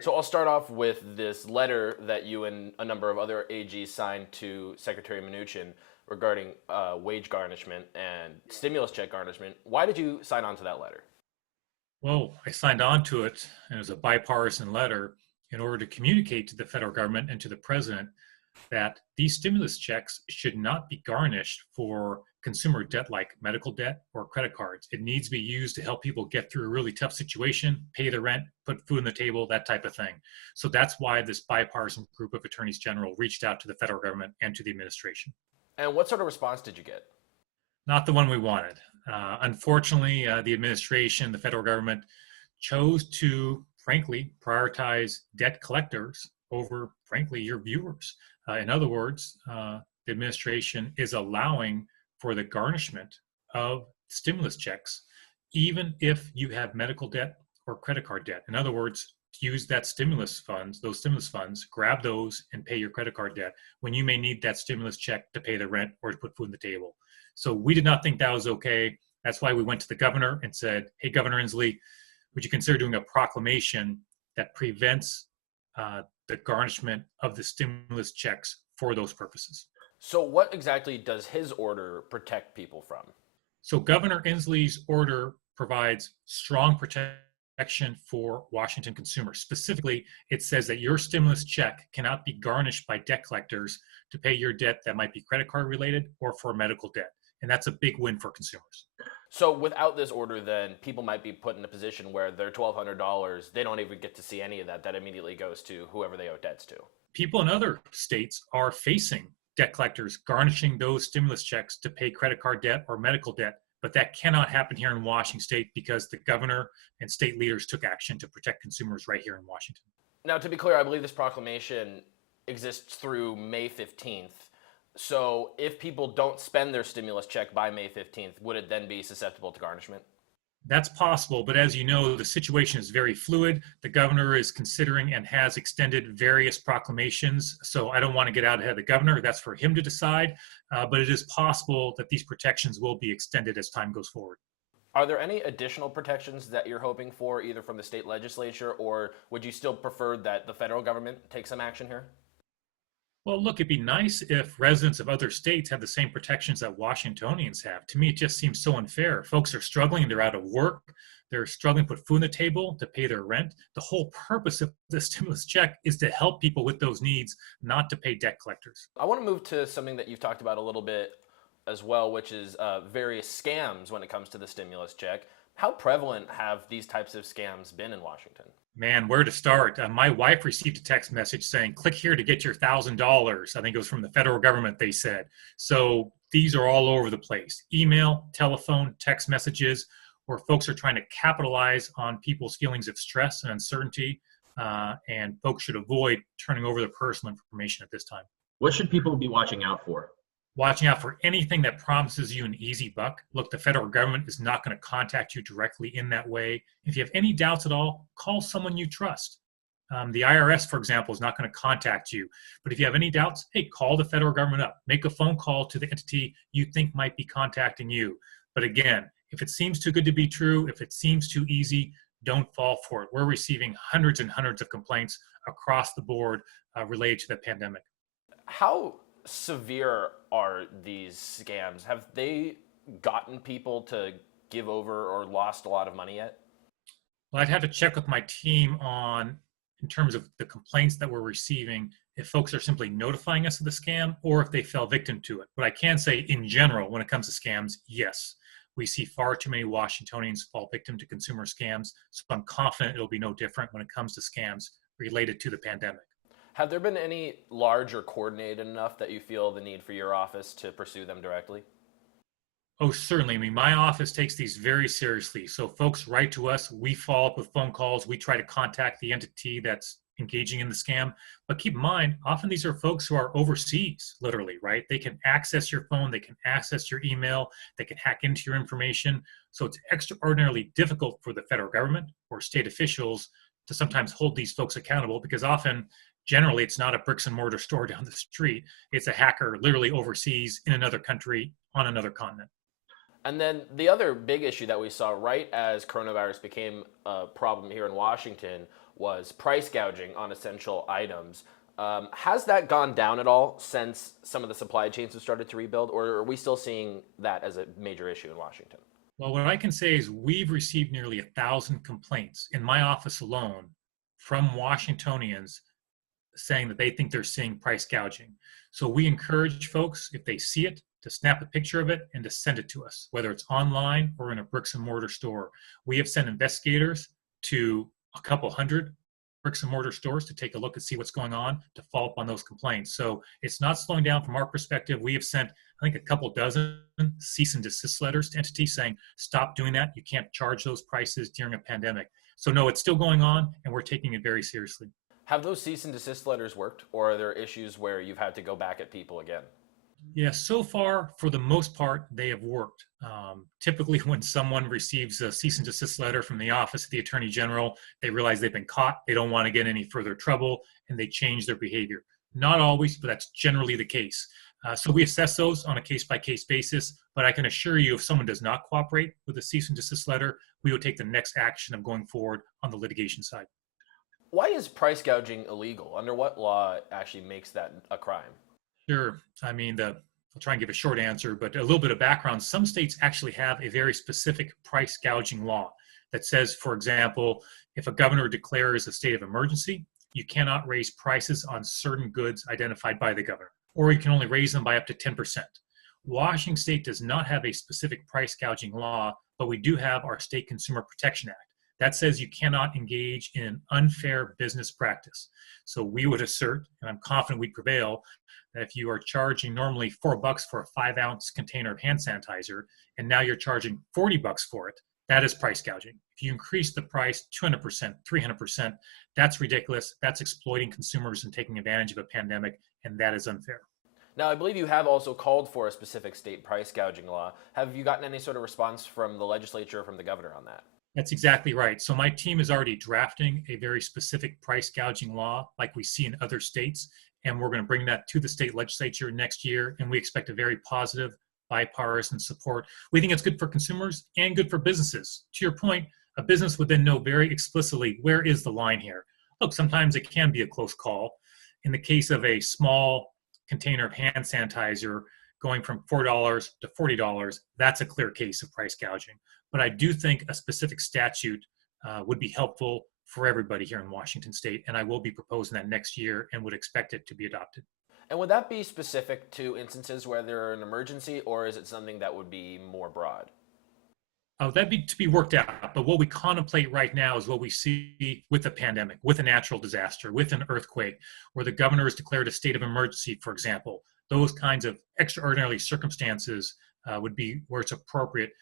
So I'll start off with this letter that you and a number of other AGs signed to Secretary Mnuchin regarding wage garnishment and stimulus check garnishment. Why did you sign on to that letter? Well, I signed on to it, and it was a bipartisan letter in order to communicate to the federal government and to the president that these stimulus checks should not be garnished for consumer debt like medical debt or credit cards. It needs to be used to help people get through a really tough situation, pay the rent, put food on the table, that type of thing. So that's why this bipartisan group of attorneys general reached out to the federal government and to the administration. And what sort of response did you get? Not the one we wanted. Unfortunately, the administration, the federal government, chose to, frankly, prioritize debt collectors over, frankly, your viewers. In other words, the administration is allowing for the garnishment of stimulus checks, even if you have medical debt or credit card debt. In other words, use that stimulus funds, those stimulus funds, grab those and pay your credit card debt when you may need that stimulus check to pay the rent or to put food on the table. So we did not think that was okay. That's why we went to the governor and said, hey, Governor Inslee, would you consider doing a proclamation that prevents the garnishment of the stimulus checks for those purposes? So, what exactly does his order protect people from? So Governor Inslee's order provides strong protection for Washington consumers. Specifically, it says that your stimulus check cannot be garnished by debt collectors to pay your debt that might be credit card related or for medical debt. And that's a big win for consumers. So, without this order, then people might be put in a position where their $1,200, they don't even get to see any of that. That immediately goes to whoever they owe debts to. People in other states are facing debt collectors garnishing those stimulus checks to pay credit card debt or medical debt. But that cannot happen here in Washington state because the governor and state leaders took action to protect consumers right here in Washington. Now, to be clear, I believe this proclamation exists through May 15th. So, if people don't spend their stimulus check by May 15th, would it then be susceptible to garnishment? That's possible, but as you know, the situation is very fluid. The governor is considering and has extended various proclamations. So I don't want to get out ahead of the governor. That's for him to decide. But it is possible that these protections will be extended as time goes forward. Are there any additional protections that you're hoping for, either from the state legislature, or would you still prefer that the federal government take some action here? Well, look, it'd be nice if residents of other states have the same protections that Washingtonians have. To me, it just seems so unfair. Folks are struggling, they're out of work, they're struggling to put food on the table, to pay their rent. The whole purpose of the stimulus check is to help people with those needs, not to pay debt collectors. I want to move to something that you've talked about a little bit as well, which is various scams when it comes to the stimulus check. How prevalent have these types of scams been in Washington? Man, where to start? My wife received a text message saying, click here to get your $1,000. I think it was from the federal government, they said. So these are all over the place. Email, telephone, text messages, where folks are trying to capitalize on people's feelings of stress and uncertainty. And folks should avoid turning over their personal information at this time. What should people be watching out for? Watching out for anything that promises you an easy buck. Look, the federal government is not going to contact you directly in that way. If you have any doubts at all, call someone you trust. The IRS, for example, is not going to contact you. But if you have any doubts, hey, call the federal government up. Make a phone call to the entity you think might be contacting you. But again, if it seems too good to be true, if it seems too easy, don't fall for it. We're receiving hundreds and hundreds of complaints across the board related to the pandemic. How severe are these scams? Have they gotten people to give over or lost a lot of money yet? Well, I'd have to check with my team on, in terms of the complaints that we're receiving, if folks are simply notifying us of the scam or if they fell victim to it. But I can say in general, when it comes to scams, yes, we see far too many Washingtonians fall victim to consumer scams. So I'm confident it'll be no different when it comes to scams related to the pandemic. Have there been any large or coordinated enough that you feel the need for your office to pursue them directly? Oh, certainly. I mean, my office takes these very seriously. So folks write to us, we follow up with phone calls, we try to contact the entity that's engaging in the scam. But keep in mind, often these are folks who are overseas, literally, right? They can access your phone, they can access your email, they can hack into your information. So it's extraordinarily difficult for the federal government or state officials to sometimes hold these folks accountable because often, generally, it's not a bricks and mortar store down the street. It's a hacker literally overseas in another country on another continent. And then the other big issue that we saw right as coronavirus became a problem here in Washington was price gouging on essential items. Has that gone down at all since some of the supply chains have started to rebuild, or are we still seeing that as a major issue in Washington? Well, what I can say is we've received nearly 1,000 complaints in my office alone from Washingtonians saying that they think they're seeing price gouging. So we encourage folks, if they see it, to snap a picture of it and to send it to us, whether it's online or in a bricks and mortar store. We have sent investigators to a couple hundred bricks and mortar stores to take a look and see what's going on, to follow up on those complaints. So it's not slowing down from our perspective. We have sent, I think, a couple dozen cease and desist letters to entities saying, stop doing that. You can't charge those prices during a pandemic. So no, it's still going on, and we're taking it very seriously. Have those cease and desist letters worked, or are there issues where you've had to go back at people again? Yeah, so far, for the most part, they have worked. Typically, when someone receives a cease and desist letter from the Office of the Attorney General, they realize they've been caught, they don't want to get any further trouble, and they change their behavior. Not always, but that's generally the case. So we assess those on a case-by-case basis, but I can assure you if someone does not cooperate with a cease and desist letter, we will take the next action of going forward on the litigation side. Why is price gouging illegal? Under what law actually makes that a crime? Sure. I mean, I'll try and give a short answer, but a little bit of background. Some states actually have a very specific price gouging law that says, for example, if a governor declares a state of emergency, you cannot raise prices on certain goods identified by the governor, or you can only raise them by up to 10%. Washington State does not have a specific price gouging law, but we do have our State Consumer Protection Act. That says you cannot engage in unfair business practice. So we would assert, and I'm confident we prevail, that if you are charging normally $4 for a 5-ounce container of hand sanitizer, and now you're charging $40 for it, that is price gouging. If you increase the price 200%, 300%, that's ridiculous. That's exploiting consumers and taking advantage of a pandemic, and that is unfair. Now, I believe you have also called for a specific state price gouging law. Have you gotten any sort of response from the legislature or from the governor on that? That's exactly right. So my team is already drafting a very specific price gouging law like we see in other states, and we're going to bring that to the state legislature next year, and we expect a very positive bipartisan support. We think it's good for consumers and good for businesses. To your point, a business would then know very explicitly where is the line here. Look, sometimes it can be a close call. In the case of a small container of hand sanitizer going from $4 to $40, that's a clear case of price gouging. But I do think a specific statute would be helpful for everybody here in Washington State, and I will be proposing that next year and would expect it to be adopted. And would that be specific to instances where there are an emergency, or is it something that would be more broad? That'd be to be worked out. But what we contemplate right now is what we see with the pandemic, with a natural disaster, with an earthquake, where the governor has declared a state of emergency, for example. Those kinds of extraordinary circumstances would be where it's appropriate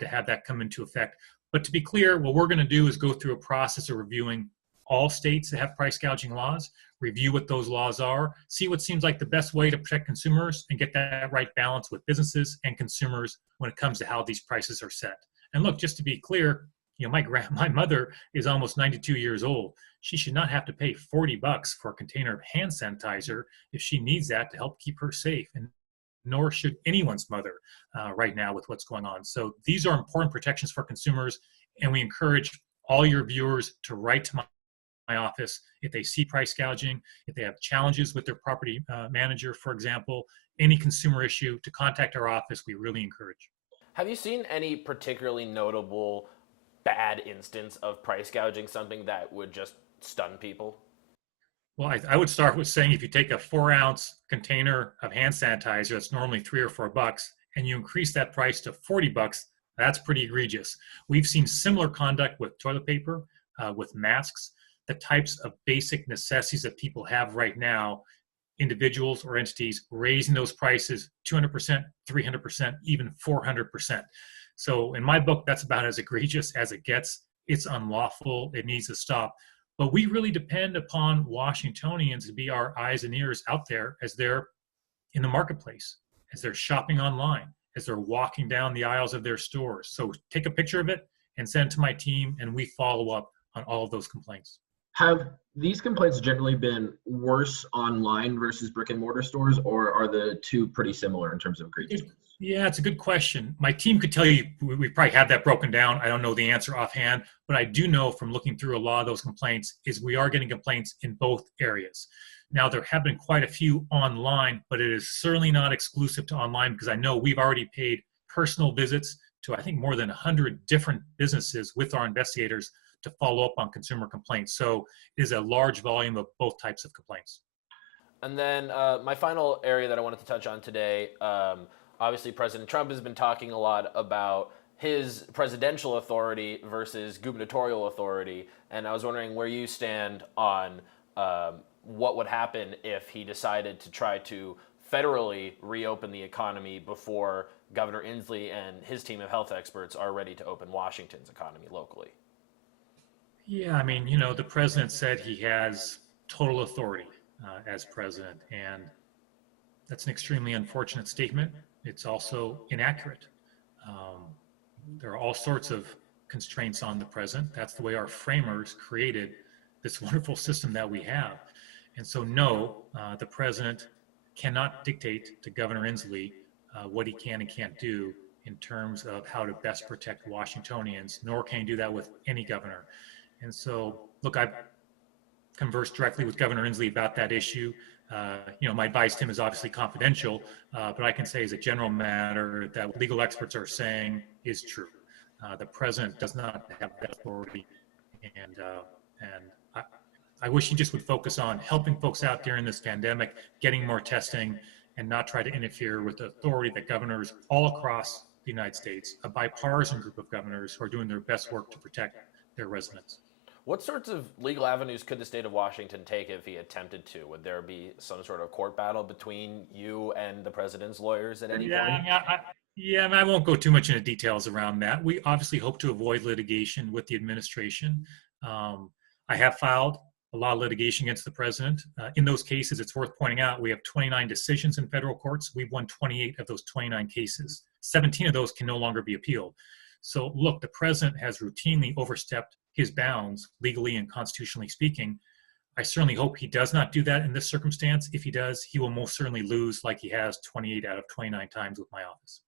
to have that come into effect. But to be clear, what we're going to do is go through a process of reviewing all states that have price gouging laws, review what those laws are, see what seems like the best way to protect consumers and get that right balance with businesses and consumers when it comes to how these prices are set. And look, just to be clear, my mother is almost 92 years old. She should not have to pay $40 for a container of hand sanitizer if she needs that to help keep her safe, and nor should anyone's mother right now with what's going on. So these are important protections for consumers, and we encourage all your viewers to write to my office if they see price gouging, if they have challenges with their property manager, for example, any consumer issue, to contact our office. We really encourage. Have you seen any particularly notable bad instance of price gouging, something that would just stun people? Well, I would start with saying if you take a 4-ounce container of hand sanitizer that's normally $3 or $4, and you increase that price to $40, that's pretty egregious. We've seen similar conduct with toilet paper, with masks, the types of basic necessities that people have right now, individuals or entities raising those prices 200%, 300%, even 400%. So in my book, that's about as egregious as it gets. It's unlawful. It needs to stop. But we really depend upon Washingtonians to be our eyes and ears out there as they're in the marketplace, as they're shopping online, as they're walking down the aisles of their stores. So take a picture of it and send it to my team, and we follow up on all of those complaints. Have these complaints generally been worse online versus brick and mortar stores, or are the two pretty similar in terms of egregiousness? Yeah, it's a good question. My team could tell you we probably have that broken down. I don't know the answer offhand, but I do know from looking through a lot of those complaints is we are getting complaints in both areas. Now, there have been quite a few online, but it is certainly not exclusive to online because I know we've already paid personal visits to, I think, more than 100 different businesses with our investigators to follow up on consumer complaints. So it is a large volume of both types of complaints. And then my final area that I wanted to touch on today, obviously President Trump has been talking a lot about his presidential authority versus gubernatorial authority, and I was wondering where you stand on what would happen if he decided to try to federally reopen the economy before Governor Inslee and his team of health experts are ready to open Washington's economy locally. Yeah, I mean, the president said he has total authority as president, and that's an extremely unfortunate statement. It's also inaccurate. Um, there are all sorts of constraints on the president. That's the way our framers created this wonderful system that we have. And so, no, the president cannot dictate to Governor Inslee what he can and can't do in terms of how to best protect Washingtonians, nor can he do that with any governor. And so, look, I've conversed directly with Governor Inslee about that issue. My advice to him is obviously confidential, but I can say as a general matter that what legal experts are saying is true. The president does not have that authority, and I wish he just would focus on helping folks out during this pandemic, getting more testing, and not try to interfere with the authority that governors all across the United States, a bipartisan group of governors who are doing their best work to protect their residents. What sorts of legal avenues could the state of Washington take if he attempted to? Would there be some sort of court battle between you and the president's lawyers at any point? I won't go too much into details around that. We obviously hope to avoid litigation with the administration. I have filed a lot of litigation against the president. In those cases, it's worth pointing out, we have 29 decisions in federal courts. We've won 28 of those 29 cases. 17 of those can no longer be appealed. So look, the president has routinely overstepped his bounds, legally and constitutionally speaking. I certainly hope he does not do that in this circumstance. If he does, he will most certainly lose like he has 28 out of 29 times with my office.